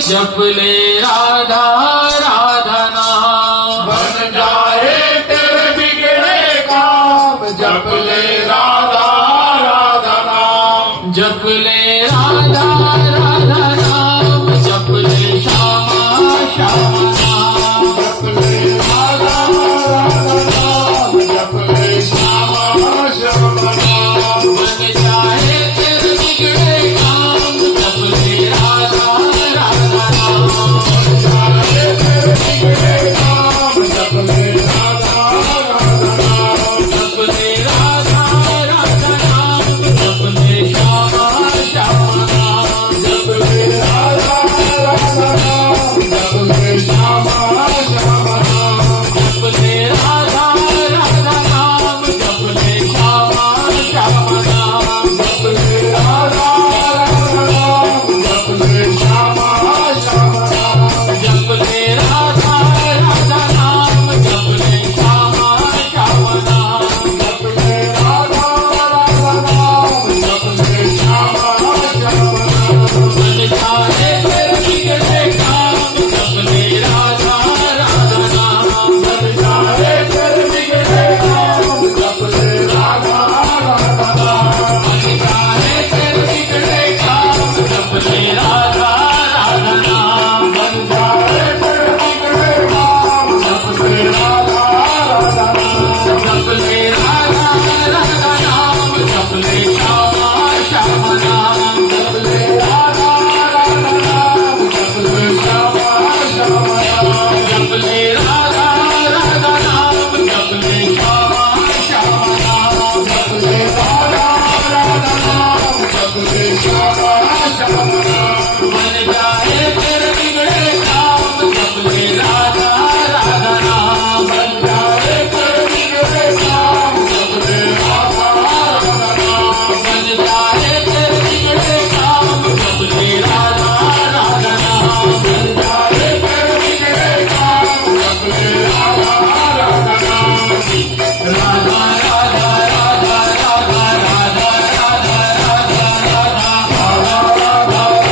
जपले राधा राधा नाम। बन जाए तेरे बिगड़े काम, जपले राधा राधा नाम। जपले राधा राधा नाम, जपले श्यामा श्यामा नाम। जपले राधा राधा नाम, जपले श्यामा श्यामा नाम। बन जाए तेरे बिगड़े काम, जपले राधा राधा नाम। बन जाए तेरे बिगड़े काम, जपले राधा राधा नाम। जपले राधा राधा नाम, जपले श्यामा श्यामा नाम। जपले राधा राधा नाम, जपले श्यामा श्यामा नाम। जपले राधा राधा नाम, जपले श्यामा श्यामा नाम। जपले राधा राधा नाम, जपले श्यामा श्यामा नाम। जपले राधा राधा नाम, जपले श्यामा श्यामा नाम। जपले राधा राधा नाम, जपले श्यामा श्यामा नाम। बन जाए तेरे बिगड़े काम, जपले राधा राधा नाम। बन जाए तेरे बिगड़े काम, जपले राधा राधा नाम। बन जाए तेरे बिगड़े काम, जपले राधा राधा नाम। बन जाए तेरे बिगड़े काम, जपले राधा राधा नाम। जपले राधा राधा नाम, जपले श्यामा श्यामा नाम। जपले राधा राधा नाम, जपले श्यामा श्यामा नाम। जपले राधा राधा नाम, जपले श्यामा श्यामा नाम। जपले राधा राधा नाम, जपले श्यामा श्यामा नाम। बन जाए तेरे बिगड़े काम, जपले राधा राधा नाम। बन जाए तेरे बिगड़े काम, जपले राधा राधा नाम। बन जाए तेरे बिगड़े काम, जपले राधा राधा नाम। बन जाए तेरे बिगड़े काम, जपले राधा राधा नाम। राधा राधा राधा राधा राधा राधा राधा राधा